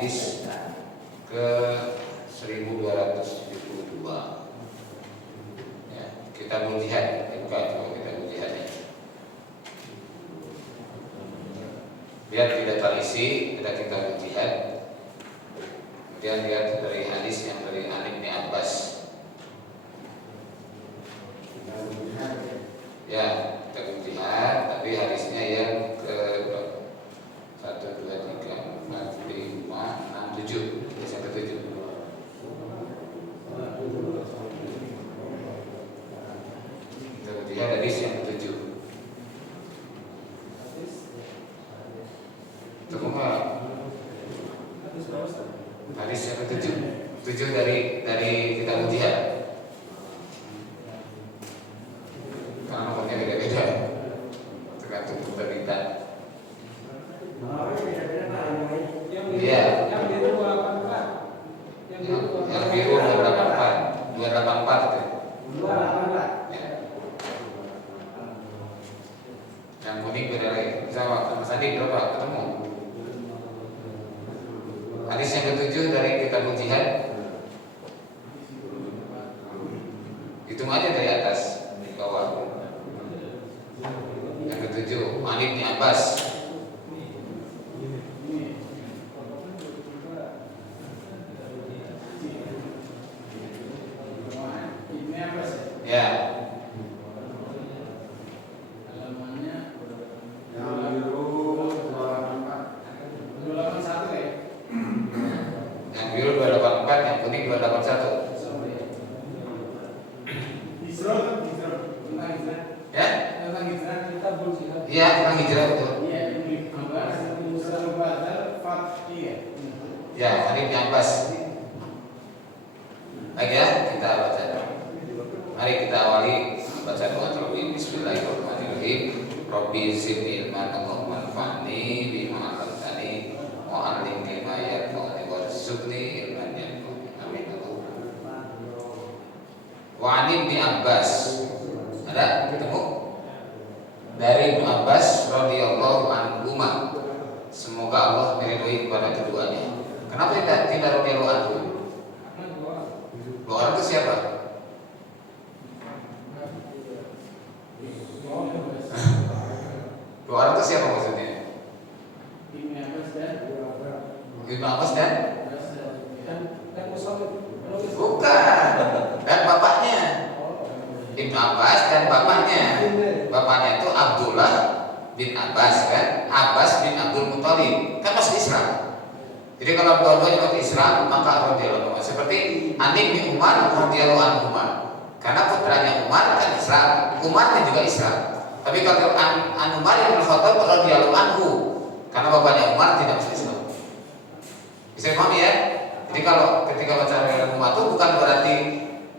hadis ke 1272. Ya, Kitabul Jihad, buka juga Kitabul Jihad ya. Biar tidak terisi, ada Kitabul Jihad. Kemudian lihat dari hadis yang dari Ali bin Abbas. Ya, Kitabul Jihad, tapi hadisnya yang ke 1, 2, 3, 4, 5, 6, 7. Hadis yang ke-7. Kitabul Jihad hadis yang ke-7. Hadis yang ke-7. 7 dari Kitabul Jihad. Karena nomornya beda-beda, tergantung pemberita. Iya. Yang biru 284. Yang biru 284. 284 itu. 284. Ya. Yang kuning beda lagi. Sama Mas Adi berapa? Ketemu. Hadis yang ke-7 dari Kitabul Jihad. Hitung aja dari atas di bawah. Yang ke-7 Ali bin Abbas. Ya. Halamannya yang biru 281 ya. Yang biru 284, yang kuning 281. Ya? Iya, tentang hijrah betul. Ya, Ali bin Abbas. Baik ya, kita baca. Mari kita awali baca doa terlebih. Bismillahirrahmanirrahim. Rabbi zidni ilman Allahumma anfa'ni bima 'allamtani wa 'allimni ma yanfa'uni warzuqni ilman yanfa'uni. Amin. Wa 'an Ibnu Abbas. Ada ketemu? Dari Ibnu Abbas radhiyallahu anhuma. Semoga Allah meridhoi kepada keduanya. Kenapa tidak radhiyallahu anhu? Dua orang itu siapa? Dua orang itu siapa maksudnya? Ibnu Abbas dan bukan, dan bapaknya. Ibnu Abbas dan bapaknya. Bapaknya itu Abdullah bin Abbas kan? Abbas bin Abdul Muthalib. Kan masuk Islam. Jadi kalau dua-duanya masuk Islam, maka radhiyallahu anhu. Seperti Ani bin Umar radhiyallahu anhu. Karena putranya Umar kan Islam, Umarnya juga Islam. Tapi kalau An Umar bin Khattab radhiyallahu anhu, karena bapaknya Umar tidak masuk Islam. Bisa dipahami ya? Jadi kalau ketika baca riwayat Umar itu bukan berarti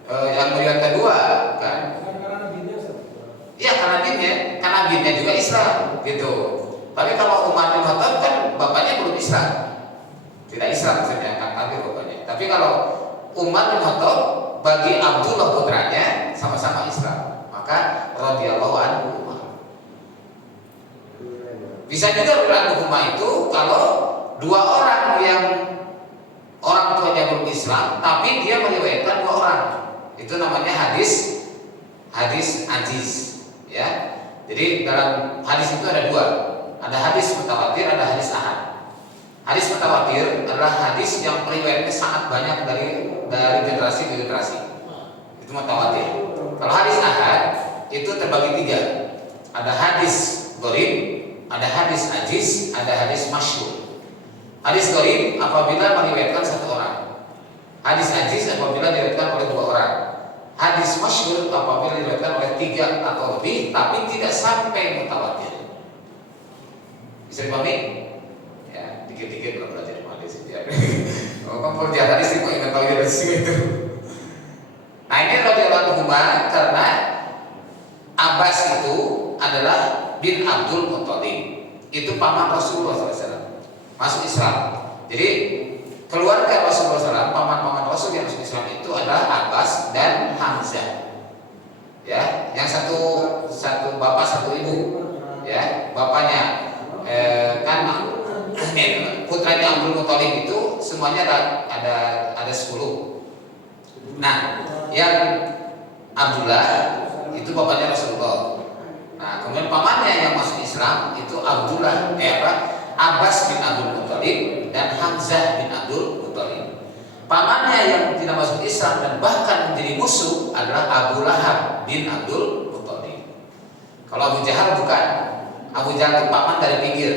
yang riwayat kedua, kan? Iya, karena dinnya juga Islam, gitu. Tapi kalau Umar bin Khattab kan bapaknya belum Islam, tidak Islam maksudnya, kan kafir bapaknya. Tapi kalau Umar bin Khattab bagi Abdullah putranya sama-sama Islam, maka radhiyallahu anhu. Bisa juga radhiyallahu itu kalau dua orang yang orang tuanya belum Islam, tapi dia meriwayatkan dua orang, itu namanya hadis aziz, ya. Jadi dalam hadis itu ada dua, ada hadis mutawatir, ada hadis ahad. Hadis mutawatir adalah hadis yang periwayatnya sangat banyak dari generasi ke generasi, itu mutawatir. Kalau hadis ahad itu terbagi tiga, ada hadis gharib, ada hadis aziz, ada hadis masyhur. Hadis gharib apabila meriwayatkan satu orang, hadis aziz apabila diriwayatkan oleh dua orang, hadis masyhur apabila diriwayatkan oleh tiga atau lebih, tapi tidak sampai mutawatir. Bisa dipahami? Ya, dikit-dikit belum belajar hadis ya. Kalau pelajar hadis itu ingat tahu hadis itu. Nah ini radhiyallahu anhu karena Abbas itu adalah bin Abdul Muthalib, itu paman Rasulullah SAW, masuk Islam. Jadi keluarga Rasulullah SAW, paman-paman Rasul yang masuk Islam itu adalah Abbas dan Hamzah. Ya, yang satu bapak satu ibu. Ya, bapaknya kan putranya Abdul Muthalib itu semuanya ada 10. Nah, yang Abdullah itu bapaknya Rasulullah. Nah, kemudian pamannya yang masuk Islam itu Abbas bin Abdul Muthalib dan Hamzah bin Abdul Muthalib. Pamannya yang tidak masuk Islam dan bahkan menjadi musuh adalah Abu Lahab bin Abdul Muthalib. Kalau Abu Jahal bukan. Abu Jahal itu paman dari pinggir.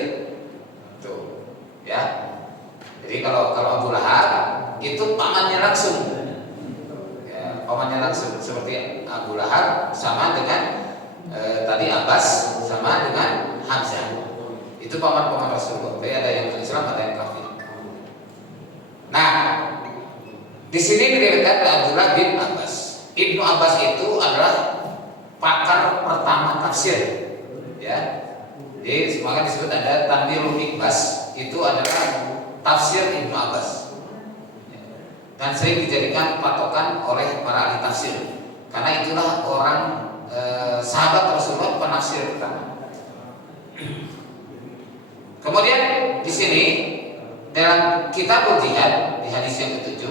Tuh, ya. Jadi kalau Abu Lahab itu pamannya langsung. Ya, pamannya langsung seperti Abu Lahab sama dengan tadi Abbas sama dengan Hamzah. Itu paman-paman Rasulullah. Jadi ada yang Islam, ada yang kafir. Nah, di sini diriwayatkan Abdullah bin Abbas. Ibnu Abbas itu adalah pakar pertama tafsir. Ya. Jadi maka disebut ada Tanwirul Iqbas. Itu adalah tafsir Ibnu Abbas. Dan sering dijadikan patokan oleh para ahli tafsir. Karena itulah orang sahabat Rasulullah penafsir pertama. Kemudian di sini dalam kitab Jihad di hadis yang ke-7,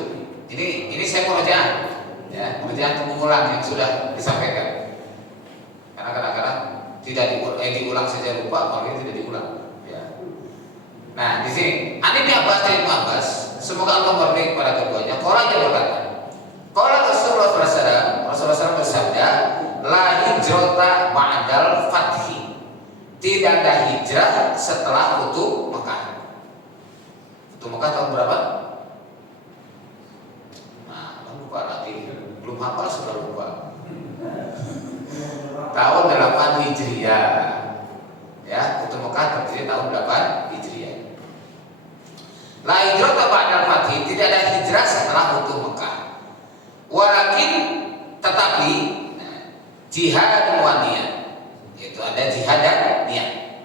ini saya murojaah, ya, murojaah mengulang yang sudah disampaikan. Karena kadang-kadang tidak diulang saja lupa, apalagi tidak diulang. Ya. Nah di sini, Ibnu Abbas dan Ibnu Abbas, semoga Allah berkahi kepada keduanya. Qala dia berkata, qala Rasulullah SAW bersabda, la hijrata ba'dal fathi. Tidak ada hijrah setelah Futuh Mekah. Futuh Mekah tahun berapa? Nah, lupa lagi. Belum hafal sudah lupa. Tahun 8 Hijriah. Ya, Futuh Mekah terjadi tahun 8 Hijriah. La hijrata ba'dal fathi, tidak ada hijrah setelah Futuh Mekah. Walakin tetapi jihad wa niyat. Itu ada jihad dan niat.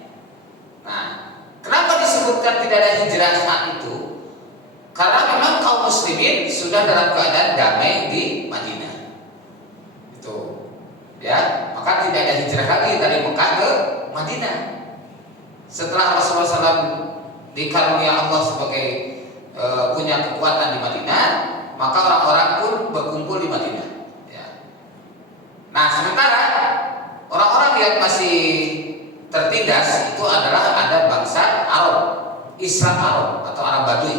Nah, kenapa disebutkan tidak ada hijrah saat itu? Karena memang kaum muslimin sudah dalam keadaan damai di Madinah. Itu, ya, maka tidak ada hijrah lagi dari Mekah ke Madinah. Setelah Rasulullah SAW dikarunia Allah sebagai punya kekuatan di Madinah, maka orang-orang pun berkumpul di Madinah. Ya. Nah, sementara orang-orang yang masih tertindas itu adalah ada bangsa Arab, Islam Arab atau Arab Badui.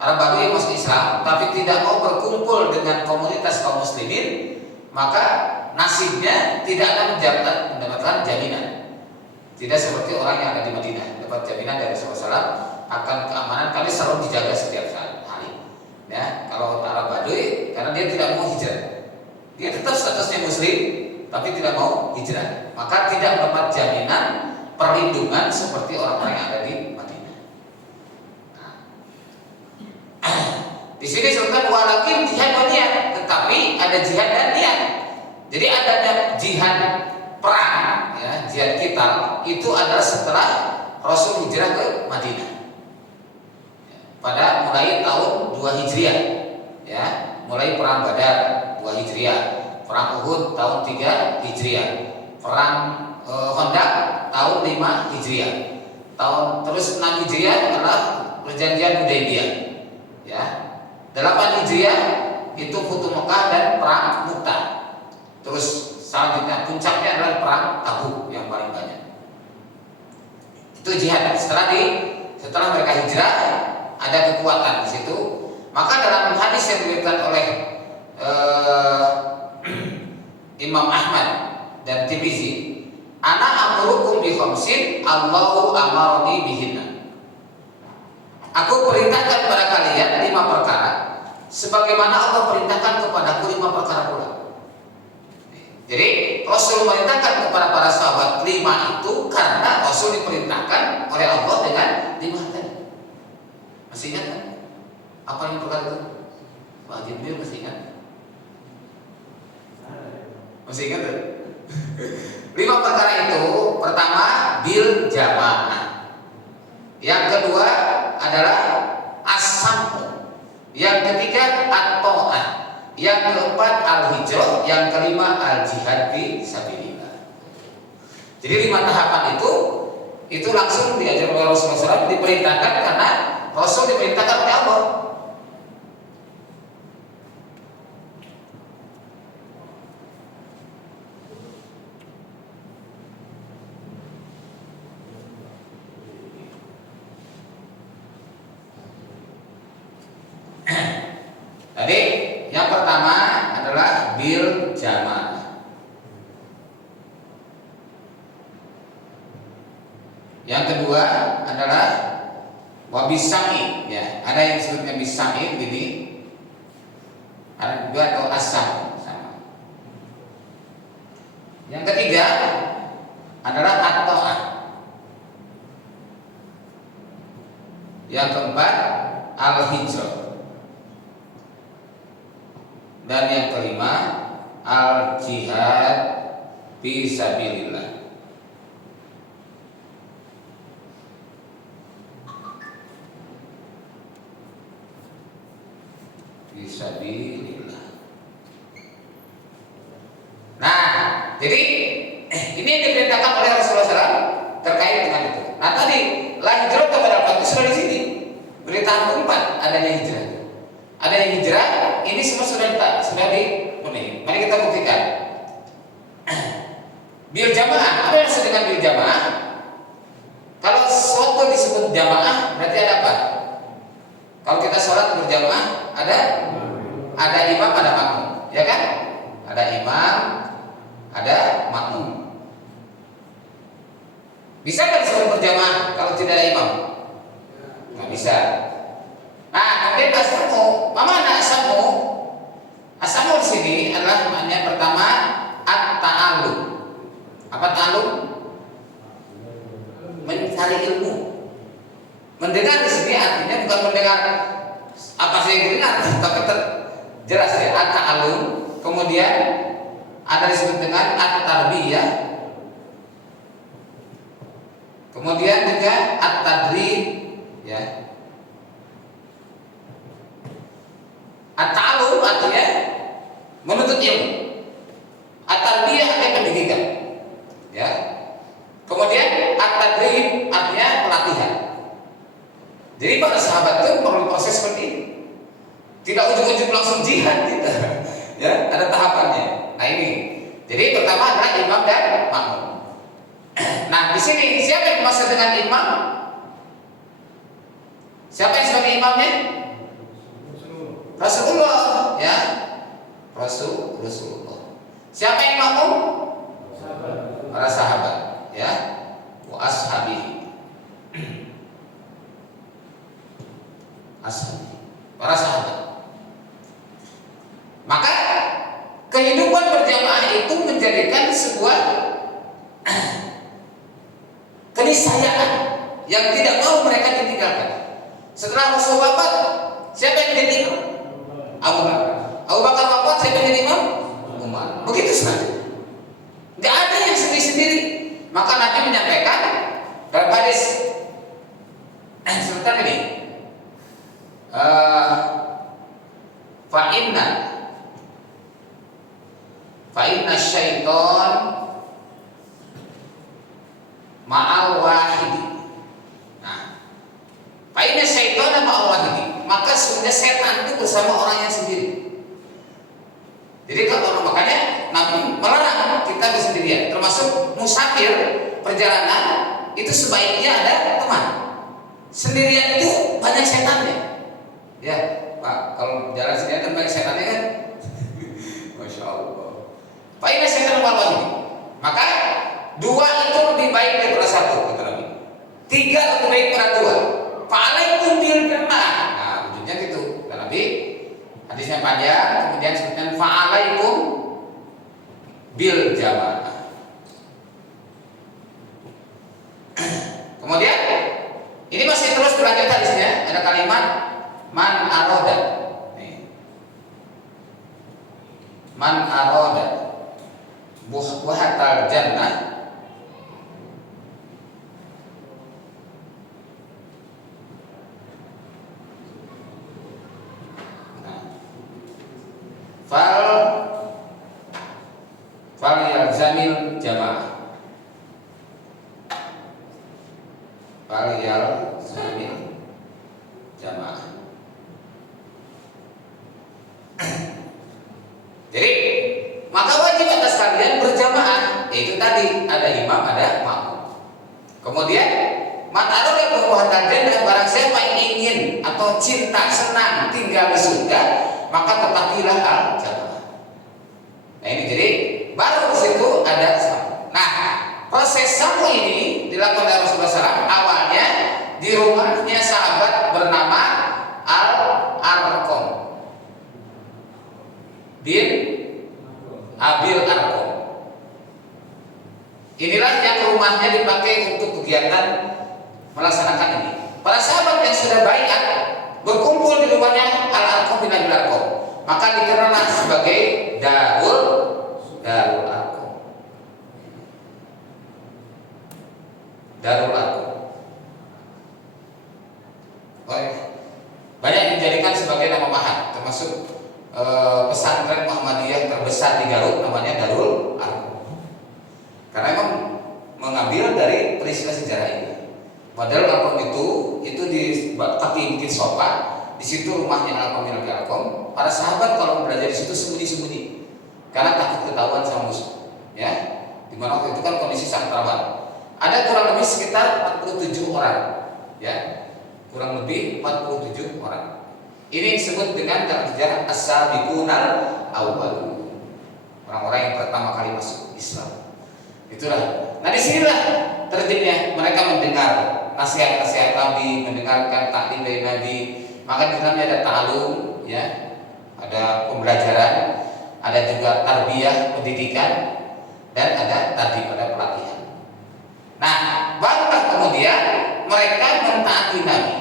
Arab Badui yang masuk Islam tapi tidak mau berkumpul dengan komunitas kaum muslimin, maka nasibnya tidak akan mendapatkan jaminan. Tidak seperti orang yang ada di Madinah dapat jaminan dari Rasulullah SAW akan keamanan kami selalu dijaga setiap hari. Ya, kalau Arab Badui karena dia tidak mau hijrah, dia tetap statusnya Muslim tapi tidak mau hijrah, maka tidak mendapat jaminan perlindungan seperti orang-orang yang ada di Madinah. Nah, di sini disebutkan walakin jihad dan niat, tetapi ada jihad dan niat. Jadi adanya jihad perang, ya, jihad qital itu adalah setelah Rasul hijrah ke Madinah. Pada mulai tahun 2 Hijriah, ya, mulai perang Badar 2 Hijriah. Perang Uhud tahun 3 Hijriah, perang Khandaq tahun 5 Hijriah, terus 6 Hijriah adalah perjanjian Hudaybiyah, ya. 8 Hijriah itu Futuh Mekah dan perang Mu'tah. Terus selanjutnya puncaknya adalah perang Tabuk yang paling banyak. Itu jihad. Setelah mereka hijrah ada kekuatan di situ. Maka dalam hadis yang diberikan oleh Imam Ahmad dan Tirmizi, ana amurukum bi khamsin Allahu amaroni bihinna. Aku perintahkan kepada kalian 5 perkara sebagaimana Allah perintahkan kepadaku 5 perkara pula. Jadi Rasul memerintahkan kepada para sahabat 5 itu karena Rasul diperintahkan oleh Allah dengan 5 tadi. Masih ingat kan? Apa yang perkara itu? Pak Haji Mir masih ingat? Masih ingat kan? 5 perkara itu, pertama bil jamaah, yang kedua adalah as-sam'u, yang ketiga at-ta'ah, yang keempat al-hijrah, yang kelima al-jihad fi sabilillah. Jadi 5 tahapan itu langsung diajar oleh Rasulullah SAW, diperintahkan karena Rasul diperintahkan oleh Allah. Tadi yang pertama adalah bil jamaah. Yang kedua adalah wabisami, ya. Ada yang disebutnya bisami begini. Ada juga atau asam sama. Yang ketiga adalah at-ta'ah. Yang keempat al-hijrah. Dan yang kelima al-jihad fi sabilillah. Fi sabilillah. Nah, jadi ini yang diperintahkan oleh Rasulullah SAW terkait dengan itu. Nah tadi la hijrah kepada apa itu sudah di sini. Berita keempat adanya hijrah. Adanya hijrah ini semua sudah dipenuhi. Mari kita buktikan. Bil jamaah, apa yang disebut dengan bil jamaah? Kalau suatu disebut jamaah berarti ada apa? Kalau kita sholat berjamaah ada imam, ada makmum, ya kan? Ada imam, ada makmum. Bisa nggak disebut berjamaah kalau tidak ada imam? Nggak bisa. Nah, kemudian asamu, mana asamu? Asamu di sini adalah maknanya pertama at-ta'allum. Apa ta'allum? Mencari ilmu. Mendengar di sini artinya bukan mendengar apa sih yang didengar, tapi jelas ya at-ta'allum. Kemudian ada disebut dengan at-tarbiyah. Kemudian juga at-tadrib, ya. At-ta'allum artinya menuntut ilmu. At-tarbiyah artinya pendidikan. Ya. Kemudian at-tadrib artinya pelatihan. Jadi para sahabat itu perlu proses seperti ini. Tidak ujuk-ujuk langsung jihad gitu. Ya, ada tahapannya. Nah ini. Jadi pertama adalah imam dan makmum. Nah, di sini siapa yang dimaksud dengan imam? Siapa yang sebagai imamnya? Rasulullah, ya. Rasulullah. Siapa yang makmum? Para sahabat, ya. Wa ashabihi. Ashabi. Para sahabat. Maka kehidupan berjamaah itu menjadikan sebuah keniscayaan yang tidak mau mereka ditinggalkan. Setelah Rasul wafat, siapa yang jadi imam? Abu Bakar. Abu Bakar wafat, siapa yang jadi imam? Umar. Begitu saja. Gak ada yang sendiri-sendiri. Maka Nabi menyampaikan dalam hadis sebentar ini. Fa'inna syaiton ma'al wahidi. Nah, fa'inna syaiton ma'al wahidi. Maka sebenarnya setan itu bersama orang yang sendiri. Jadi kalau makanya Nabi melarang kita bersendirian, termasuk musafir perjalanan itu sebaiknya ada teman. Sendirian itu banyak setannya. Ya, Pak, kalau jalan sendirian kan banyak setannya kan. Masya Allah. Pak ini setan wal wahid. Maka dua itu lebih baik daripada satu, kata Nabi. Tiga lebih baik daripada dua. Fa'alaikum bil jamaah. Nah, ujungnya gitu. Kata Nabi, hadisnya panjang, kemudian sebutkan fa'alaikum bil jamaah. Kemudian ini masih terus berlanjut hadisnya. Ada kalimat man aroda. Man aroda buhatal jannah fal yalzamil jamaah. Fal yalzamil atau cinta senang tinggal di surga, maka tetapilah al-jamaah. Nah ini jadi baru di situ ada samu. Nah proses samu ini dilakukan oleh Rasulullah SAW awalnya di rumahnya sahabat bernama Al-Arqam bin Abil Arqam. Inilah yang rumahnya dipakai untuk kegiatan melaksanakan ini. Para sahabat yang sudah baiat berkumpul di rumahnya Al-Arqam bin Abil Arqam, maka dikenal sebagai Darul Arqam. Darul Arqam. Banyak dijadikan sebagai nama mahat, termasuk pesantren Muhammadiyah terbesar di Garut namanya Darul Arqam. Karena memang mengambil dari peristiwa sejarah ini. Padahal Arqam itu di kaki Bukit Sofa, di situ rumahnya Arqam bin Abi Arqam. Para sahabat kalau belajar di situ sembunyi-sembunyi karena takut ketahuan sama musuh. Ya, di mana waktu itu kan kondisi sangat rawan. Ada kurang lebih sekitar 47 orang. Ya, kurang lebih 47 orang. Ini disebut dengan dalam sejarah as-sabiqunal awwalun. Orang-orang yang pertama kali masuk Islam. Itulah. Nah disinilah tertibnya mereka mendengar nasihat-nasihat Nabi, mendengarkan taklim dari Nabi. Maka di dalamnya ada ta'alum, ya, ada pembelajaran, ada juga tarbiyah, pendidikan, dan ada tadi pada pelatihan. Nah, barulah kemudian mereka mentaati Nabi.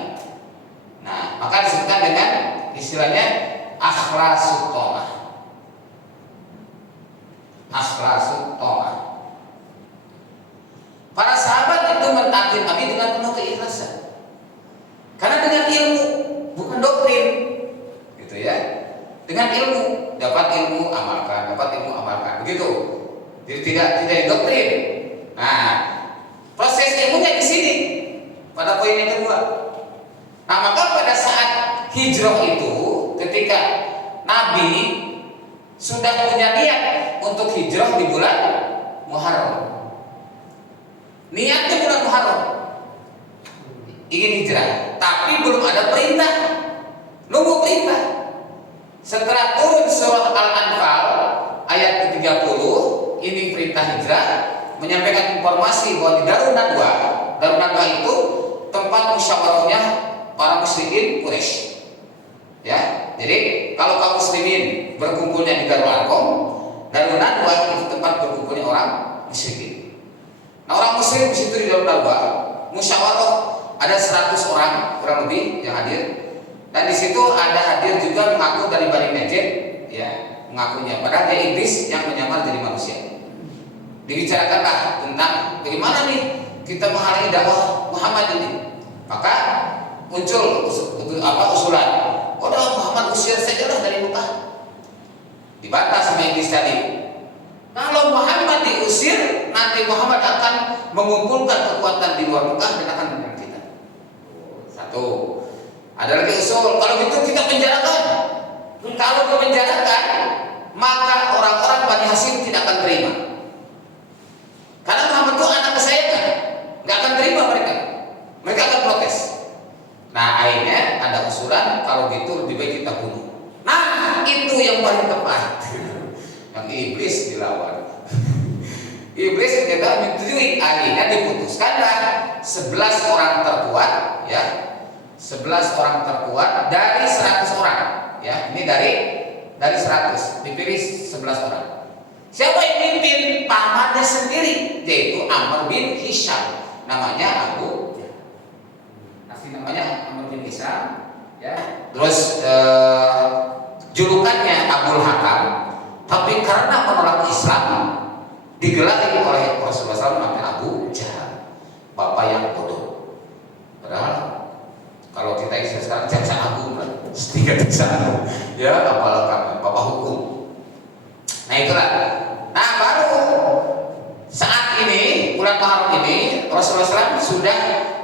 Nah, maka disebutkan dengan istilahnya akhlasul ta'ah. Akhlasul ta'ah. Para sahabat itu mentaati Nabi dengan penuh keikhlasan. Karena dengan ilmu, bukan doktrin. Gitu ya. Dengan ilmu, dapat ilmu amalkan, dapat ilmu amalkan. Begitu. Jadi tidak doktrin. Nah, proses ilmunya di sini pada poin yang kedua. Nah, maka pada saat hijrah itu, ketika Nabi sudah punya niat untuk hijrah di bulan Muharram. Niatnya bulan Muharram, ingin hijrah, tapi belum ada perintah. Nunggu perintah. Setelah turun surah Al-Anfal ayat ke-30, ini perintah hijrah, menyampaikan informasi bahwa di Darun Nadwa itu tempat musyawarahnya para musyrikin Quraisy. Ya, jadi kalau kaum muslimin berkumpulnya di Darul Arqam, Darun Nadwa itu tempat berkumpulnya orang musyrikin. Nah, orang muslim di situ di Darun Nadwa musyawarah, ada 100 orang kurang lebih yang hadir. Dan di situ ada hadir juga mengaku dari Bani Najib, ya, mengakunya. Padahal dia iblis yang menyamar jadi manusia. Dibicarakanlah tentang bagaimana nih kita menghalangi dakwah Muhammad ini. Maka muncul usulan. Udah Muhammad usir sajalah dari Mekah. Dibantah sama iblis tadi. Kalau Muhammad diusir, nanti Muhammad akan mengumpulkan kekuatan di luar Mekah dan akan menyerang kita. Satu. Ada lagi usul, kalau gitu kita penjarakan. Kalau dipenjarakan, maka orang-orang Bani Hashim tidak akan terima. Karena Muhammad itu anak kesayangan, nggak akan terima mereka. Mereka akan protes. Nah akhirnya ada usulan, kalau gitu lebih baik kita bunuh. Nah itu yang paling tepat. Yang iblis dilawan. Iblis kita menyetujui. Akhirnya diputuskanlah 11 orang terkuat, ya, 11 orang terkuat dari 100 orang, ya. Ini dari 100 dipilih 11 orang. Siapa yang mimpin? Pamannya sendiri, yaitu Amr bin Hisham. Namanya Abu, asli namanya Amr bin Hisham, ya. Terus julukannya Abul Hakam. Tapi karena menolak Islam, digelari oleh Rasulullah SAW namanya Abu Jahal, bapak yang bodoh. Padahal kalau kita istilah sekarang jaksa agung lah, setingkat jaksa, ya, apalagi bapak hukum. Nah itulah. Nah baru saat ini bulan Muharram ini Rasulullah SAW sudah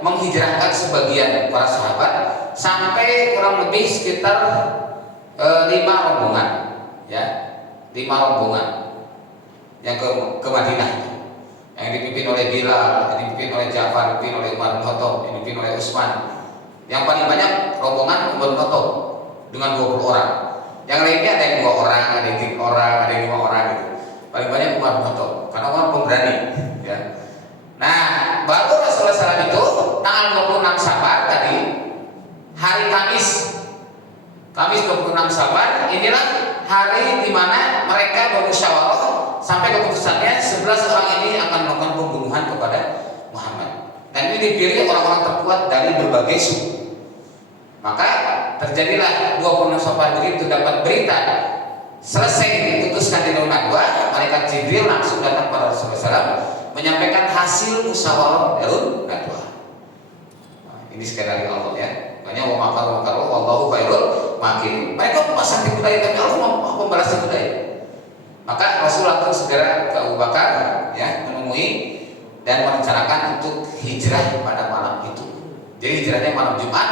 menghijrahkan sebagian para sahabat sampai kurang lebih sekitar 5 rombongan, ya, 5 rombongan yang ke Madinah, yang dipimpin oleh Bilal, yang dipimpin oleh Ja'far, dipimpin oleh Umar bin Khattab, yang dipimpin oleh Utsman. Yang paling banyak rombongan Umar bin Khattab dengan 20 orang. Yang lainnya ada yang 2 orang, ada yang 3 orang, ada yang 5 orang gitu. Paling banyak Umar bin Khattab karena Umar pemberani, ya. Nah, baru Rasulullah SAW itu tanggal 26 Safar tadi, hari Kamis 26 Safar, inilah hari di mana mereka bermusyawarah sampai keputusannya 11 orang ini akan melakukan pembunuhan kepada Muhammad. Dan ini dipilih orang-orang terkuat dari berbagai suku. Maka terjadilah 26 Safar begitu dapat berita selesai diputuskan di Najwa, malaikat Jibril langsung datang pada Rasulullah SAW menyampaikan hasil musyawarah Darun Najwa. Nah, ini sekali lagi Allah, ya. Banyak wa makaru wallahu khairul makirin. Mereka memasang tipu daya, tapi Allah mau membalas tipu daya. Maka Rasulullah pun segera ke Abu Bakar, ya, menemui dan merencanakan untuk hijrah pada malam itu. Jadi hijrahnya malam Jumat,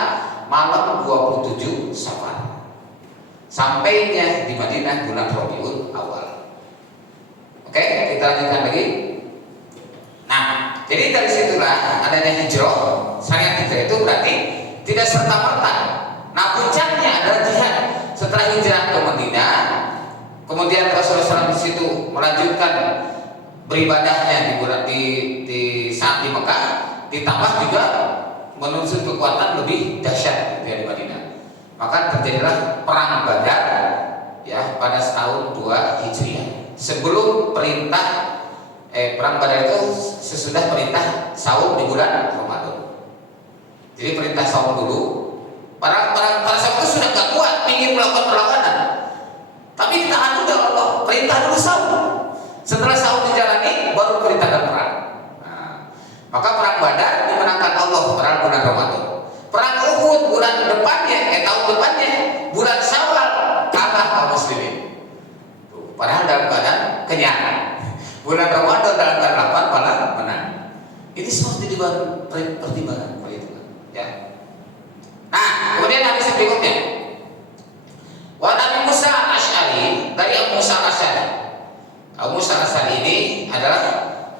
malam 27 Safar. Sampainya di Madinah bulan Rabiul Awal. Oke, kita lanjutkan lagi. Nah, jadi dari situlah adanya hijrah. Syariat hijrah itu berarti tidak serta-merta. Nah, puncaknya adalah jihad. Setelah hijrah ke Madinah, kemudian Rasulullah SAW di situ melanjutkan beribadahnya di saat di Mekah, ditambah juga menuntut kekuatan lebih dahsyat di Madinah. Maka terjadilah perang Badar, ya, pada tahun 2 Hijriah. Sebelum perintah perang Badar itu sesudah perintah saum di bulan Ramadan. Jadi perintah saum dulu. Para sahabat itu sudah gak kuat ingin melakukan perlawanan, tapi ditahan oleh Allah. Perintah dulu saum. Setelah saum dijalani, baru perintahkan perang. Nah, maka perang Badar dimenangkan Allah pada bulan Ramadan. Perang Uhud bulan depannya, tahun depannya, bulan Syawal, kalah kaum muslimin. Padahal dalam keadaan kenyang. Bulan Ramadan dalam keadaan lapar malah menang. Ini semua jadi pertimbangan, ya. Nah, kemudian hadis berikutnya. Wa Nabi Musa Al-Asy'ari, dari Abu Musa Al-Asy'ari. Abu Musa Al-Asy'ari ini adalah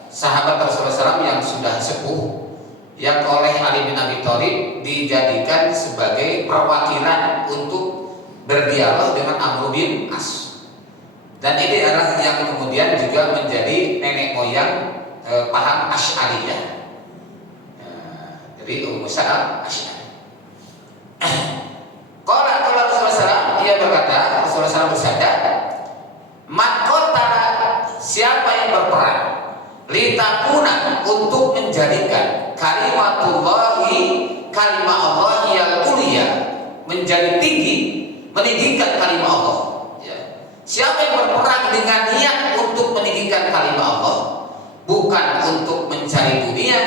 sahabat Rasulullah SAW yang sudah sepuh, yang oleh Ali bin Abi Thalib dijadikan sebagai perwakilan untuk berdialog dengan Amr bin As. Dan ini adalah yang kemudian juga menjadi nenek moyang paham Asy'ariyah. Jadi Abu Musa Al-Asy'ari. Qala Rasulullah SAW, ia berkata, Rasulullah SAW bersabda, man qatala, siapa yang berperang, litakuna, untuk menjadikan kalimatullahi, kalimat Allah yang mulia menjadi tinggi, meninggikan kalimat Allah, ya. Siapa yang berperang dengan niat untuk meninggikan kalimat Allah, bukan untuk mencari dunia,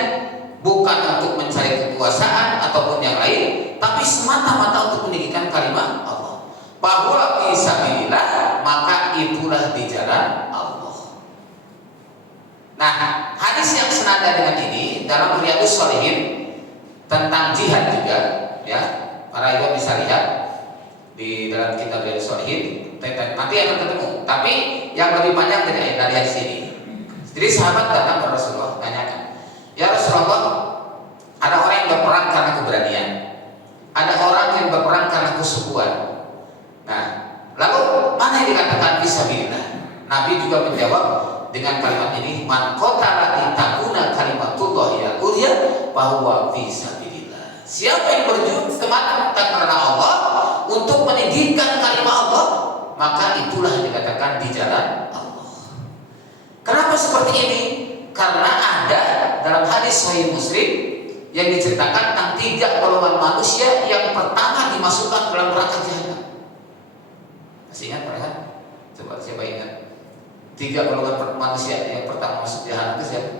bukan untuk mencari kekuasaan ataupun yang lain, tapi semata-mata untuk meninggikan kalimat Allah, bahwa fisabilillah, maka itulah di jalan Allah. Nah, hadis yang senada dengan ini dalam Riyadhus Shalihin tentang jihad juga, ya. Para ibu bisa lihat di dalam kitab Riyadhus Shalihin, nanti akan ketemu. Tapi yang lebih panjang dari hadis ini. Jadi sahabat datang ke Rasulullah, tanyakan, ya Rasulullah, ada orang yang berperang karena keberanian, ada orang yang berperang karena kesukuan. Nah, lalu mana yang dikatakan fisabilillah? Nabi juga menjawab dengan kalimat ini, man qatala litakuna kalimatullah ya ulya bahwa fisabilillah. Siapa yang berjuang semata karena Allah untuk meninggikan kalimat Allah, maka itulah yang dikatakan di jalan Allah. Kenapa seperti ini? Karena ada dalam hadis Sahih Muslim yang diceritakan tentang 3 golongan manusia yang pertama dimasukkan dalam neraka jahanam. Masih ingat mereka? Coba siapa ingat? 3 golongan manusia yang pertama masuk jahanam itu siapa?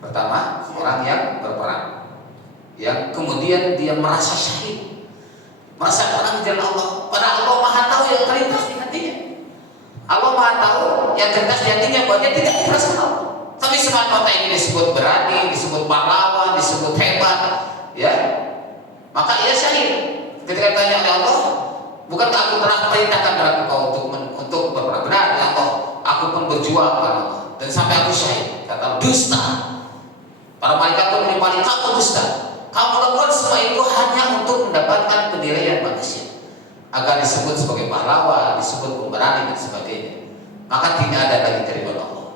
Pertama, orang yang berperang, yang kemudian dia merasa syahid, merasa perang di jalan Allah. Padahal Allah Maha tahu yang terlintas di hatinya. Allah Maha tahu yang terlintas di hatinya, bahwa dia tidak ikhlas Allah. Tapi semata-mata ini disebut berani, disebut pahlawan, disebut hebat, ya. Maka ia syahid. Ketika ditanya oleh Allah, bukankah aku telah perintahkan kepada engkau untuk berperang? Benar, ya Allah, aku pun berjuang karena Allah dan sampai aku syahid. Kata dusta. Para malaikat pun menimpali, kamu dusta. Kamu lakukan semua itu hanya untuk mendapatkan penilaian manusia, agar disebut sebagai pahlawan, disebut pemberani dan sebagainya, maka tidak ada lagi keriduan Allah.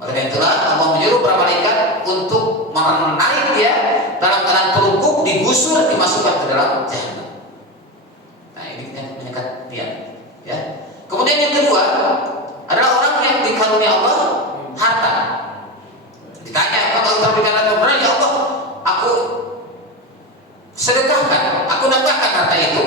Oleh itulah Allah menyuruh para malaikat untuk menarik dia dalam keadaan terungkuk, digusur, dimasukkan ke dalam jahanam. Nah, ini menyekat dia. Ya. Kemudian yang kedua adalah orang yang dikarunia Allah harta. Ditanya, kalau terberikan harta benar, ya Allah, aku sedekahkan, aku nafkahkan harta itu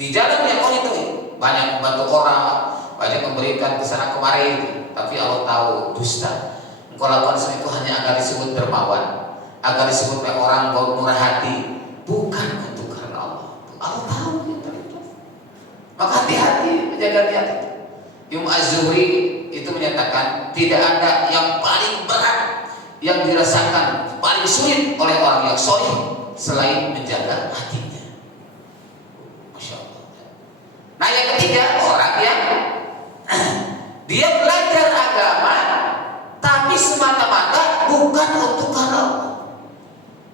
di jalan yang kau itu. Banyak membantu orang, banyak memberikan ke sana kemari, tapi Allah tahu dusta. Engkau lakukan semua itu hanya agar disebut dermawan, agar disebut oleh orang murah hati, bukan untuk karena Allah. Allah tahu itu. Maka hati-hati menjaga niat itu. Imam Az-Zuhri itu menyatakan tidak ada yang paling berat yang dirasakan paling sulit oleh orang yang soleh selain menjaga hatinya. Masya Allah. Nah, yang ketiga, orang yang dia belajar agama tapi semata-mata bukan untuk karena Allah,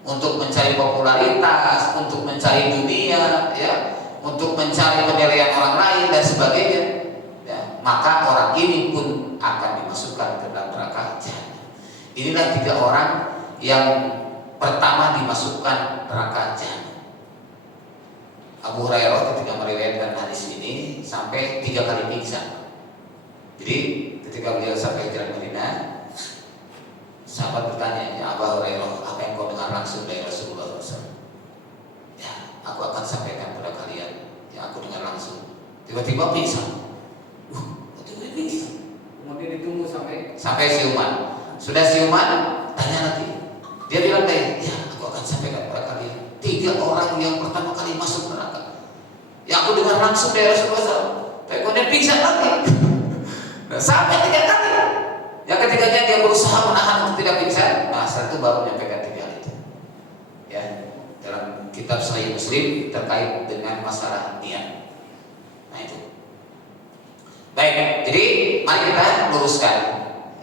untuk mencari popularitas, untuk mencari dunia, ya, untuk mencari penilaian orang lain dan sebagainya, ya, maka orang ini pun akan dimasukkan ke dalam neraka jahanam. Inilah tiga orang yang pertama dimasukkan neraka jahanam. Abu Hurairah ketika meriwayatkan hadis ini sampai 3 kali pingsan. Jadi ketika beliau sampai Hijrah Madinah, sahabat bertanya, ya Abu Hurairah, apa yang kau dengar langsung dari Rasulullah SAW? Ya, aku akan sampaikan pada kalian yang aku dengar langsung. Tiba-tiba pingsan. Tiba-tiba pingsan. Kemudian ditunggu sampai siuman. Sudah siuman, tanya lagi. Dia bilang deh, ya aku akan sampaikan pada kalian 3 orang yang pertama kali masuk neraka. Ya aku dengar langsung dari Rasulullah SAW. Tapi kemudian pingsan lagi. Nah, sampai 3 kali. Yang ketiganya dia berusaha menahan untuk tidak pingsan. Nah, setelah itu baru menyampaikan 3 hal itu. Ya, dalam kitab Sahih Muslim terkait dengan masalah niat. Nah itu. Baik, jadi mari kita luruskan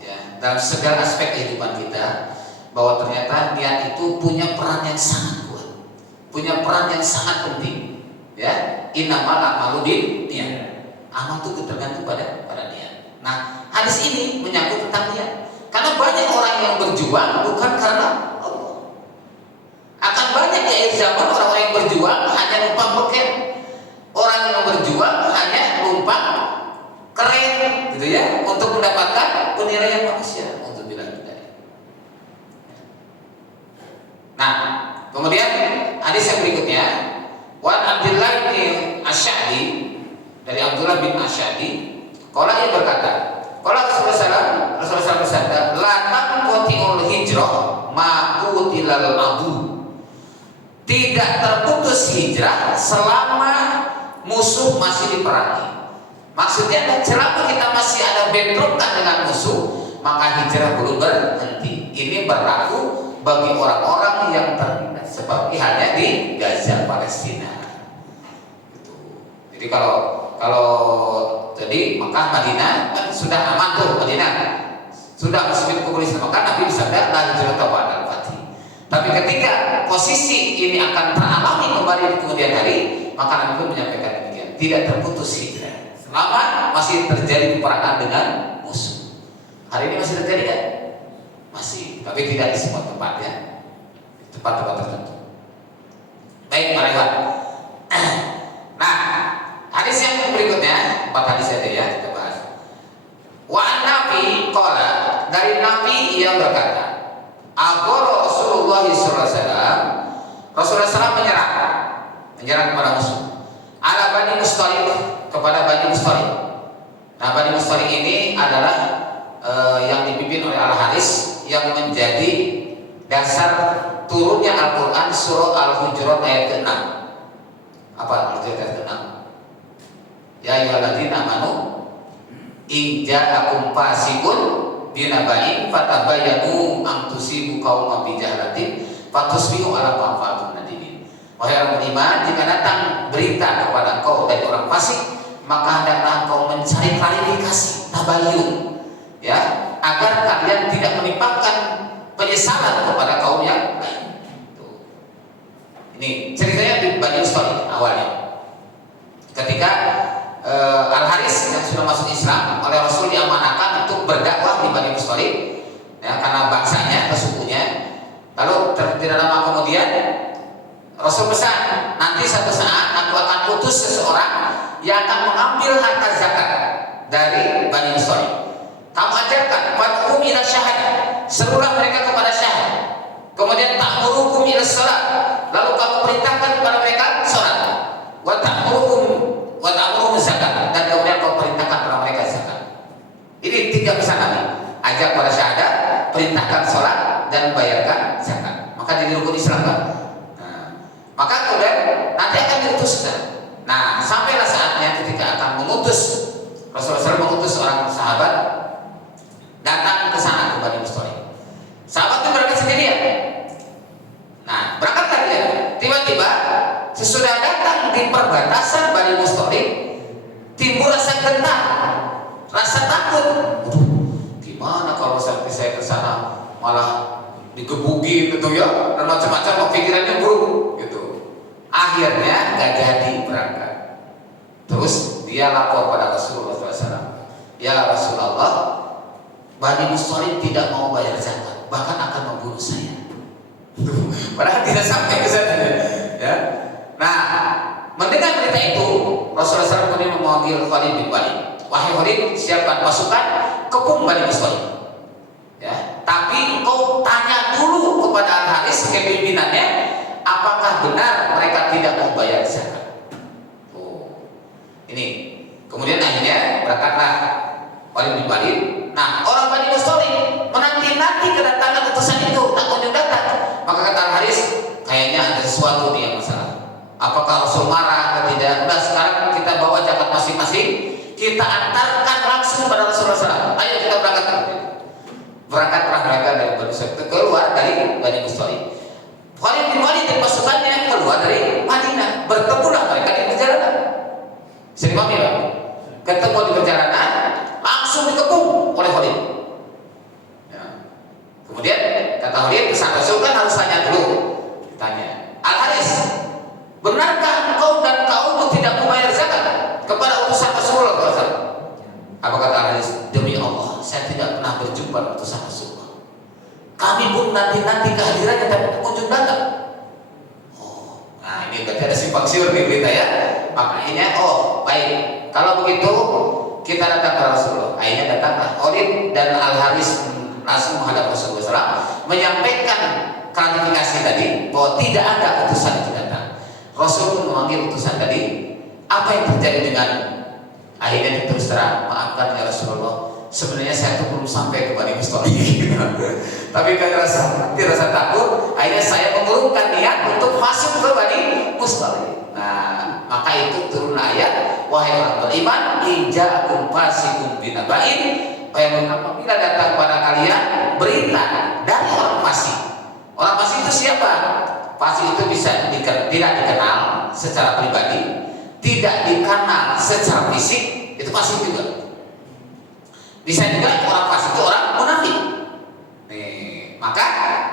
ya, dalam segala aspek kehidupan kita bahwa ternyata niat itu punya peran yang sangat kuat, punya peran yang sangat penting. Ya, innamal a'malu binniyat. Amal itu tergantung pada niat. Nah, hadis ini menyangkut tentang niat. Karena banyak orang yang berjuang bukan karena Allah. Akan banyak di akhir zaman orang-orang yang berjuang hanya numpang beken. Orang yang berjuang hanya numpang keren, gitu ya, untuk mendapatkan penilaian manusia, untuk bilang tidak. Nah, kemudian hadis yang berikutnya, Wan Abdullah bin Asy'adi, dari Abdullah bin Asy'adi, qala ia berkata, qala Rasulullah SAW bersabda, la taqti'ul hijrah ma qutilal adu. Tidak terputus hijrah selama musuh masih diperangi. Maksudnya selama kita masih ada bentrokan dengan musuh, maka hijrah belum berhenti. Ini berlaku bagi orang-orang yang terlibat seperti halnya di Gaza, Palestina. Jadi kalau jadi Mekah, Madinah kan sudah aman tuh, Madinah sudah muslim komunis, maka Nabi bersabda la hijrata ba'dal fath. Tapi ketika posisi ini akan teralami kembali di kemudian hari, maka Nabi pun menyampaikan demikian, tidak terputus hijrah selama masih terjadi peperangan dengan musuh. Hari ini masih terjadi kan? Masih, tapi tidak di semua tempat ya, tempat-tempat tertentu. Baik, para ikhwan. Nah, hadis yang berikutnya, 4 hadis saja ya kita bahas. Wa Nabi qala, dari Nabi ia berkata, agoro Rasulullah SAW, Rasulullah SAW menyerang kepada musuh. Ala Bani Mustaliq, kepada Bani Mustaliq. Nah, Bani Mustaliq ini adalah yang dipimpin oleh Al-Haris, yang menjadi dasar turunnya Al-Quran surah Al-Hujurat ayat ke-6. Apa Al-Hujurat ayat ke-6? Ya ayyuhalladzina amanu in ja'akum fasiqun binaba'in fatabayyanu an tusibu qauman bijahalatin fatusbihu ala ma fa'altum nadimin. Wahai orang beriman, jika datang berita kepada engkau dari orang fasik, maka hendaklah engkau mencari klarifikasi, tabayyun, ya, agar kalian tidak menimpakan penyesalan kepada kaum yang lain. Ini ceritanya di Bani Mustalik awalnya. Ketika Al-Haris yang sudah masuk Islam oleh Rasul diamanahkan untuk berdakwah di Bani Mustalik, ya, karena bangsanya atau sukunya. Lalu tidak lama kemudian Rasul pesan, nanti satu saat aku akan utus seseorang yang akan mengambil harta zakat dari Bani Mustalik. Kamu ajarkan wad'um ila syahadah, serulah mereka kepada syahadah. Kemudian ta'murukum ila shalah, lalu kamu perintahkan kepada mereka salat. Wa ta'murukum zakat, dan kemudian kamu perintahkan kepada mereka zakat. Ini 3 pesan Nabi. Ajak pada syahadat, perintahkan salat, dan bayarkan zakat. Maka jadi rukun Islam, Pak. Nah, maka kemudian nanti akan diutuskan. Nah, sampailah saatnya ketika akan mengutus, Rasulullah mengutus seorang sahabat datang ke sana ke Bani Mustalik. Sahabat itu berangkat sendirian. Nah, berangkat dia. Tiba-tiba sesudah datang di perbatasan Bani Mustalik, timbul rasa gentar, rasa takut. Gimana kalau sampai saya ke sana malah digebukin gitu ya, dan macam-macam pikirannya buruk gitu. Akhirnya nggak jadi berangkat. Terus dia lapor pada Rasulullah SAW, ya Rasulullah, Bani Mustalik tidak mau bayar zakat, bahkan akan membunuh saya. Padahal tidak sampai ke sana, ya. Nah, mendengar berita itu, Rasulullah SAW kemudian memanggil Khalid bin Walid. Wahai Khalid, siapkan pasukan, kepung Bani Mustalik. Ya, tapi engkau tanya dulu kepada Al-Haris, kepimpinannya, apakah benar mereka tidak mau bayar zakat. Ini. Kemudian akhirnya berangkatlah Khalid bin Walid. Nah, orang Bani Mustalik menanti-nanti kedatangan utusan itu, tak kunjung datang. Maka kata Al-Haris, kayaknya ada sesuatu nih yang masalah. Apakah Rasul marah atau tidak? Udah, sekarang kita bawa zakat masing-masing, kita antarkan langsung pada Rasulullah SAW. Ayo kita berangkat. Berangkatlah mereka dari Bani Mustalik, keluar dari Bani Mustalik. Khalid bin Walid dan pasukannya keluar dari Madinah. Bertemulah mereka di perjalanan. Bisa dipahami, Pak? Ketemu di perjalanan, langsung dikepung oleh Khalid. Ya. Kemudian kata Khalid, pesan Rasul kan harus tanya dulu. Tanya, Al-Haris, benarkah engkau dan kaummu tidak membayar zakat kepada utusan Rasulullah SAW? Apa kata Al-Haris? Demi Allah, saya tidak pernah berjumpa dengan utusan Rasulullah. Kami pun nanti kehadirannya tapi kunjung datang. Oh, nah ini berarti ada simpang siur di berita ya. Makanya, oh baik. Kalau begitu kita datang ke Rasulullah. Akhirnya datanglah Khalid dan Al-Haris langsung menghadap Rasulullah SAW, menyampaikan klarifikasi tadi bahwa tidak ada utusan itu datang. Rasul pun memanggil utusan tadi. Apa yang terjadi dengan? Akhirnya terus terang, maafkan ya Rasulullah, sebenarnya saya tuh belum sampai ke Bani Mustalik. Tapi karena rasa takut, akhirnya saya mengurungkan niat untuk masuk ke Bani Mustalik. Nah, maka itu turun ayat, wahai orang beriman, in ja'akum fasiqun binaba'in, apabila datang pada kalian berita dari orang fasik. Orang fasik itu siapa? Fasik itu bisa tidak dikenal secara pribadi, tidak dikenal secara fisik, itu fasik juga. Bisa juga orang fasik itu orang munafik. Nih, maka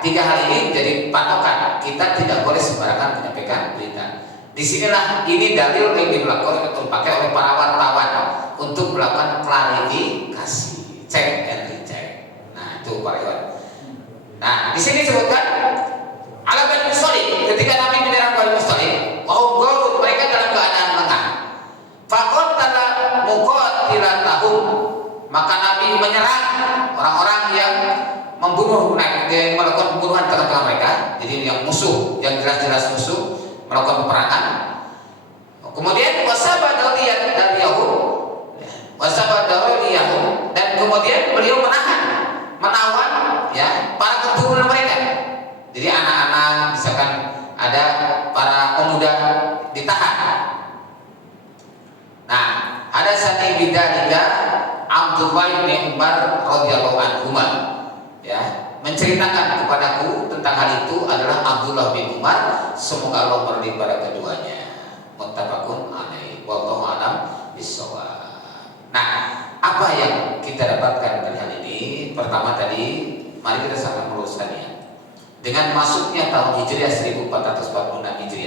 3 hal ini menjadi patokan kita tidak boleh sembarangan menyampaikan berita. Disinilah ini dalil yang dipakai oleh para wartawan untuk melakukan klarifikasi, cek dan dicek. Nah itu para ikhwan. Nah di sini disebutkan ala Bani Mustalik, ketika Nabi menyerang Bani Mustalik, wahum mereka dalam keadaan lengah. Faqatala muqatilatahum, maka Nabi menyerang orang-orang yang membunuh, yang melakukan pembunuhan tengah-tengah mereka. Jadi yang musuh, yang jelas-jelas musuh, melakukan peperangan. Kemudian wasabadawiyahum, dan kemudian beliau menawan ya para keturunan mereka. Jadi anak-anak, misalkan ada para pemuda ditahan. Nah, ada sani bidzalika Abdullah bin Umar radhiyallahu anhu, ya, menceritakan kepadaku tentang hal itu adalah Abdullah bin Umar, semoga Allah meridhai pada keduanya. Muttafaqun alaih, wallahu a'lam bishawab. Nah, apa yang kita dapatkan dari hal ini? Pertama tadi, mari kita sama meluruskannya. Dengan masuknya tahun Hijriah 1446 Hijriah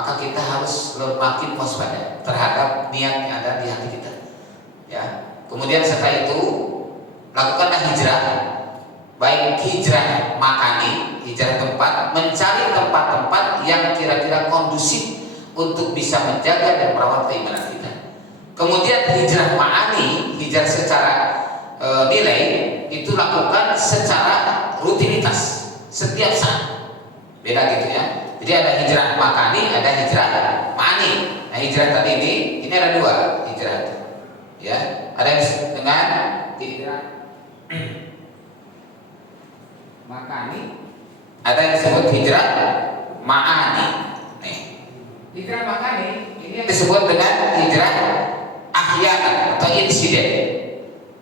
maka kita harus makin waspada terhadap niat yang ada di hati kita. Ya. Kemudian setelah itu lakukanlah hijrah, baik hijrah makani, hijrah tempat, mencari tempat-tempat yang kira-kira kondusif untuk bisa menjaga dan merawat keimanan kita. Kemudian hijrah ma'ani, hijrah secara nilai, itu lakukan secara rutinitas setiap saat. Beda gitu ya. Jadi ada hijrah makani, ada hijrah ma'ani. Nah hijrah tadi ini ada dua hijrah. Ya, ada yang dengan hijrah makani, ada yang disebut hijrah ma'ani. Nih, hijrah makani ini yang disebut dengan hijrah ahyan atau insiden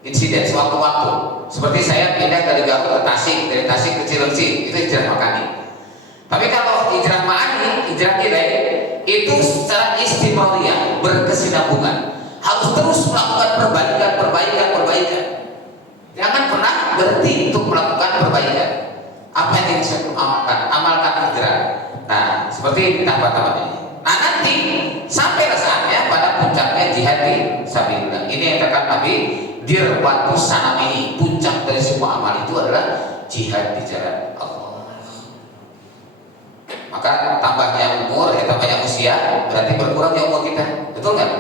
sewaktu-waktu. Seperti saya pindah dari Garut ke Tasik, dari Tasik ke Cilengsi, itu hijrah makani. Tapi kalau hijrah ma'ani, hijrah nilai, itu secara istimroriyah, berkesinambungan, harus terus melakukan perbaikan. Jangan pernah berhenti untuk melakukan perbaikan. Apa yang bisa amalkan hijrah. Nah, seperti tahap-tahap ini. Nah nanti sampai saatnya pada puncaknya jihad di sabilillah. Ini yang katakan Nabi, dirwatu sanam ini, puncak dari semua amal itu adalah jihad di jalan Allah. Maka tambahnya umur, tambahnya usia, berarti berkurangnya umur kita, betul nggak?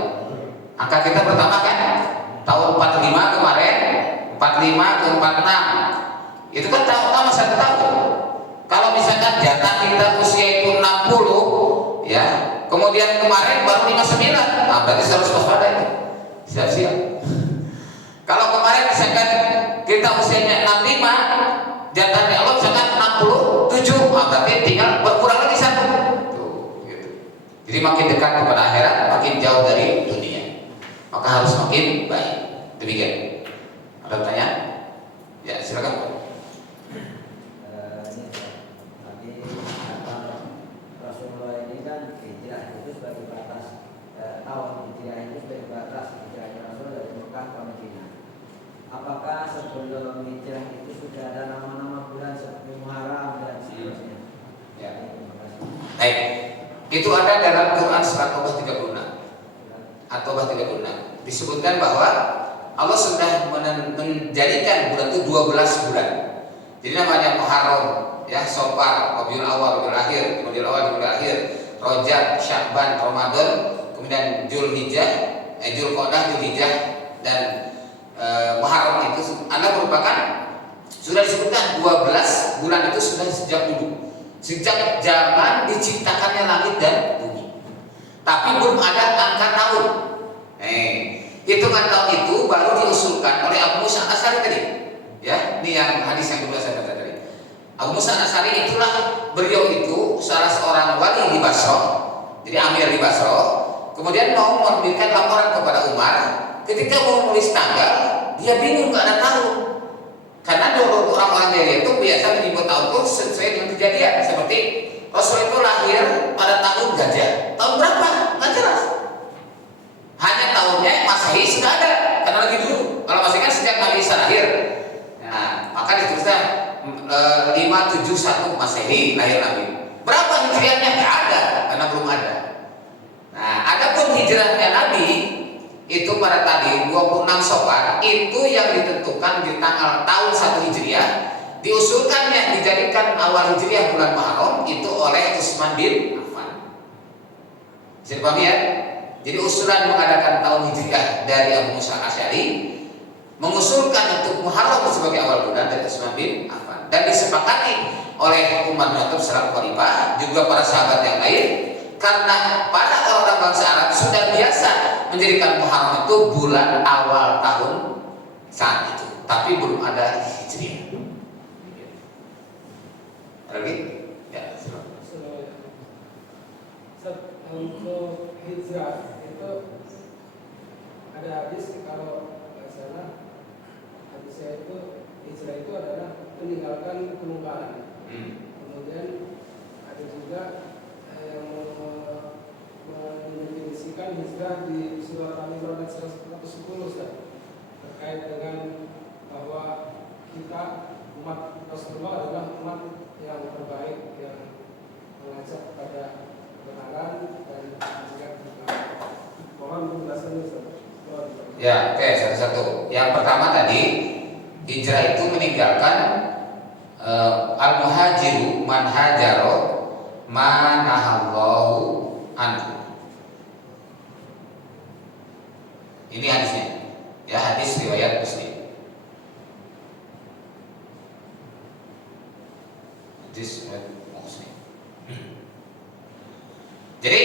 Angka kita pertama kan tahun 45 kemarin, 45 ke 46, itu kan tambah 1 tahun. Kalau misalkan jatah kita usia itu 60, ya, kemudian kemarin baru 59, nah berarti harus waspada ini, siap-siap. Kalau kemarin misalkan kita usianya 65, jatahnya Allah misalkan 67, nah berarti tinggal berkurang lagi 1. Tuh, gitu. Jadi makin dekat kepada akhirat, makin jauh dari dunia, maka harus makin baik. Demikian. Ada pertanyaan? Ya, silakan. Rasulullah ini kan hijrah itu sebagai batas tahun hijrah itu sebagai batas hijrahnya Rasul dari Mekah ke Madinah. Apakah sebelum hijrah itu sudah ada nama-nama bulan seperti Muharram dan seterusnya? Ya. Baik. Itu ada dalam Quran surat At-Taubah 36. At-Taubah 36. Disebutkan bahwa Allah sudah menjadikan bulan itu 12 bulan. Jadi namanya Muharram, ya, Safar, Rabiul Awal, Rabiul Akhir, Rabiul Awal, Rabiul Akhir, Rajab, Sya'ban, Ramadan, kemudian Zulhijjah, Zulqa'dah, Zulhijjah, dan Muharram itu adalah merupakan, sudah disebutkan 12 bulan itu sudah sejak dulu, sejak zaman diciptakannya langit dan bumi. Tapi belum ada angka tahun. Hitungan tahun itu baru diusulkan oleh Abu Musa Al-Asy'ari tadi. Ya, ini yang hadis yang kedua saya baca tadi. Abu Musa Al-Asy'ari itulah, beliau itu salah seorang wali di Basra, jadi amir di Basra. Kemudian mau memberikan laporan kepada Umar. Ketika mau menulis tanggal, dia bingung, nggak ada tahun. Karena dulu orang-orang jahiliyah itu biasa menyebut tahun itu sesuai dengan kejadian. Seperti Rasul itu lahir pada tahun gajah. Tahun berapa? Nggak jelas. Hanya tahunnya Masehi sudah ada, karena lagi dulu. Kalau Masehi kan sejak Nabi Isa lahir. Nah, maka ditulisnya 571 Masehi lahir Nabi. Berapa hijriahnya? Nggak ada, karena belum ada. Nah, adapun hijrahnya Nabi itu pada tadi 26 Safar itu yang ditentukan di tanggal tahun 1 Hijriah, diusulkannya dijadikan awal Hijriah bulan Muharram itu oleh Utsman bin Affan. Bisa dipahami ya? Jadi usulan mengadakan tahun Hijriah dari Abu Musa Al-Asy'ari, mengusulkan untuk Muharram sebagai awal bulan dari Utsman bin Affan, dan disepakati oleh Umar bin Khattab selaku khalifah, juga para sahabat yang lain, karena para orang bangsa Arab sudah biasa menjadikan Muharram itu bulan awal tahun saat itu, tapi belum ada Hijriah. Lagi? Ya, untuk hijrah itu ada hadis, kalau nggak salah hadisnya itu hijrah itu adalah meninggalkan kemungkaran. Kemudian ada juga yang mendefinisikan hijrah di surat Al-Imran 110 terkait dengan bahwa kita umat Rasulullah adalah umat yang terbaik, yang mengajak pada kebenaran Ya, oke, satu-satu. Yang pertama tadi, hijrah itu meninggalkan al-muhajiru man hajaro ma nahallahu anhu. Ini hadisnya. Ya, hadis riwayat Muslim. Hadis riwayat Muslim. Jadi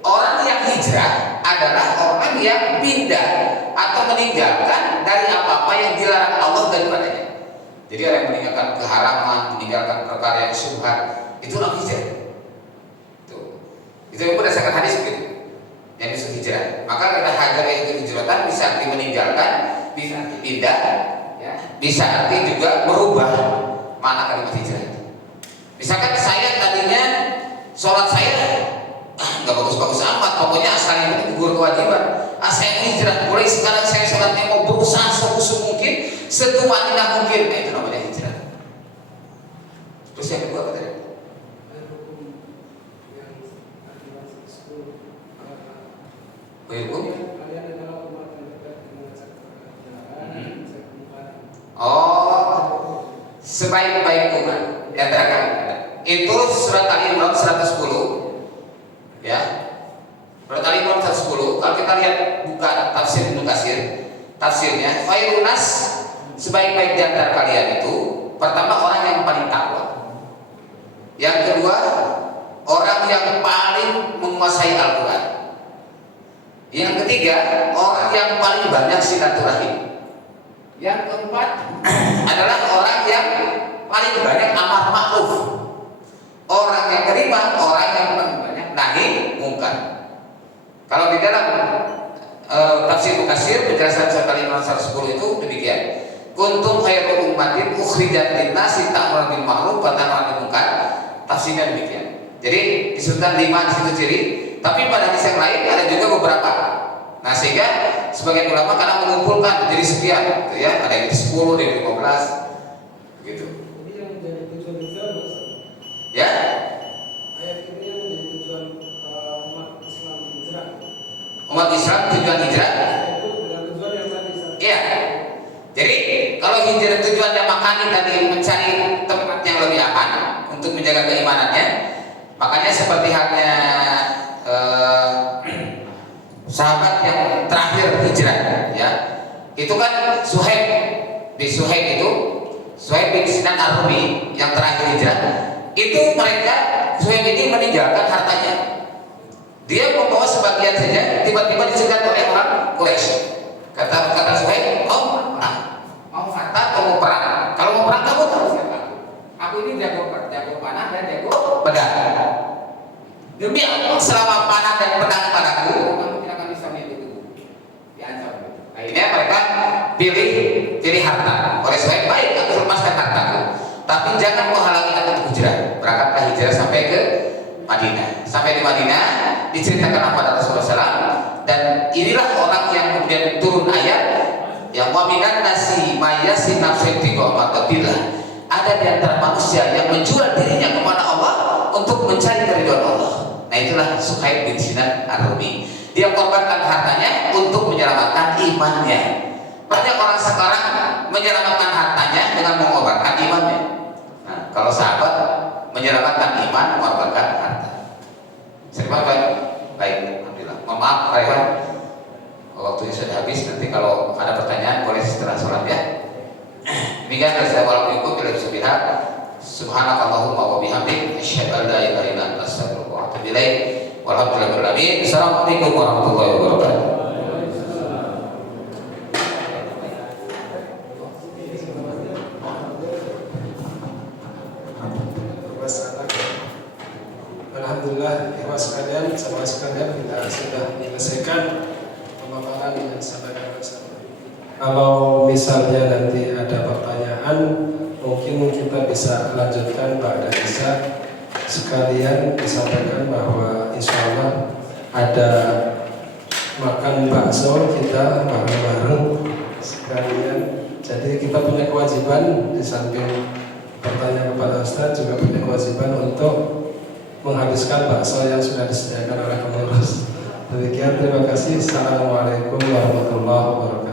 orang yang hijrah adalah orang yang pindah atau meninggalkan dari apa-apa yang dilarang Allah daripadanya. Jadi orang yang meninggalkan keharaman, meninggalkan perkara yang syubhat, itu orang hijrah. Itu berdasarkan hadis begitu. Yang disebut hijrah. Maka kata hajar itu hijratan bisa arti meninggalkan, bisa arti pindah, ya, bisa arti juga merubah makna kalimat hijrah itu. Misalkan saya tadinya sholat saya nggak bagus-bagus amat, pokoknya asalnya itu gugur kewajiban. Saya hijrah, mulai sekarang saya sholatnya mau berusaha sekhusyuk mungkin, setumanina mungkin. Nah, itu namanya hijrah. Terus yang kedua katanya, hukum? Oh, sebaik-baik umat di antara kami. Itu surat Al-Imran 110. Ya. Surat Al-Imran 110. Kalau kita lihat buka tafsir Ibnu Katsir, tafsirnya khairun nas, sebaik-baik di antara kalian itu pertama orang yang paling takwa. Yang kedua, orang yang paling menguasai Al-Qur'an. Yang ketiga, orang yang paling banyak silaturahim. Yang keempat adalah orang yang paling banyak amar ma'ruf. Orang yang kelima, orang yang paling banyak nahi mungkar. Kalau di dalam tafsir Mukatsir penjelasan surat Al-Imran 110 itu demikian. Kuntum khairu ummatin ukhrijat lin-nasi ta'muruna bil ma'ruf wa tanhauna 'anil munkar. Tafsirnya demikian. Jadi disebutkan 5 di situ ciri, tapi pada hadis yang lain ada juga beberapa. Nah, sehingga sebagian ulama karena mengumpulkan jadi sekian, gitu ya. Ada yang 10, ada yang 15 gitu. Ini yang menjadi tujuan hijrah, Ya. ayat ini yang menjadi tujuan umat Islam hijrah. Umat Islam tujuan hijrah. Itu dengan tujuan yang tadi saya. Iya. Jadi kalau hijrah tujuannya makani tadi mencari tempat yang lebih aman untuk menjaga keimanannya, makanya seperti halnya sahabat yang terakhir hijrah, ya, itu kan Suhaib. Di Suhaib itu Suhaib bin Sinan Ar-Rumi yang terakhir hijrah, itu mereka Suhaib ini meninggalkan hartanya. Dia membawa sebagian saja, tiba-tiba dicegat oleh orang Quraisy. Kata Suhaib, mau harta atau mau perang? Kalau mau perang kamu tahu siapa? Aku ini jago panah dan jago pedang. Demi Allah, selama panah dan pedang padaku, kamu tidak akan bisa menyentuhku. Diancam. Akhirnya mereka pilih harta. Oleh Suhaib, baik, aku lepaskan hartaku, tapi jangan menghalangi aku untuk hijrah. Berangkatlah hijrah sampai ke Madinah. Sampai di Madinah diceritakan kepada Rasulullah SAW, dan inilah orang yang kemudian turun ayat yang waminan nasi mayasi nafsin tigo matabillah. Ada di antara manusia yang menjual dirinya kepada Allah untuk mencari keridhaan Allah. Nah, itulah Suhaib bin Sinan Ar-Rumi. Dia korbankan hartanya untuk menyelamatkan imannya. Banyak orang sekarang menyelamatkan hartanya dengan mengorbankan imannya. Nah, kalau sahabat menyelamatkan iman, mengorbankan harta. Serba baik, alhamdulillah. Mohon maaf, Pak Iwan, waktunya sudah habis. Nanti kalau ada pertanyaan boleh setelah sholat, ya. Demikian dari saya, walaupun bila bisa bilang subhanakallahumma wa bihamdik asyhadu an la ilaha illa anta astaghfiruka wa atubu ilaik. Walhamdulillahirabbil alamin. Assalamualaikum warahmatullahi wabarakatuh. Alhamdulillah, ikhwas sekalian, sahabat sekalian, kita sudah menyelesaikan pemaparan yang disampaikan bersama. Kalau misalnya nanti ada pertanyaan, mungkin kita bisa lanjutkan pada bisa sekalian disampaikan bahwa insya Allah ada makan bakso kita bareng-bareng sekalian. Jadi kita punya kewajiban di samping pertanyaan kepada Ustaz juga punya kewajiban untuk menghabiskan bakso yang sudah disediakan oleh pengurus. Demikian. terima kasih. Assalamualaikum warahmatullahi wabarakatuh.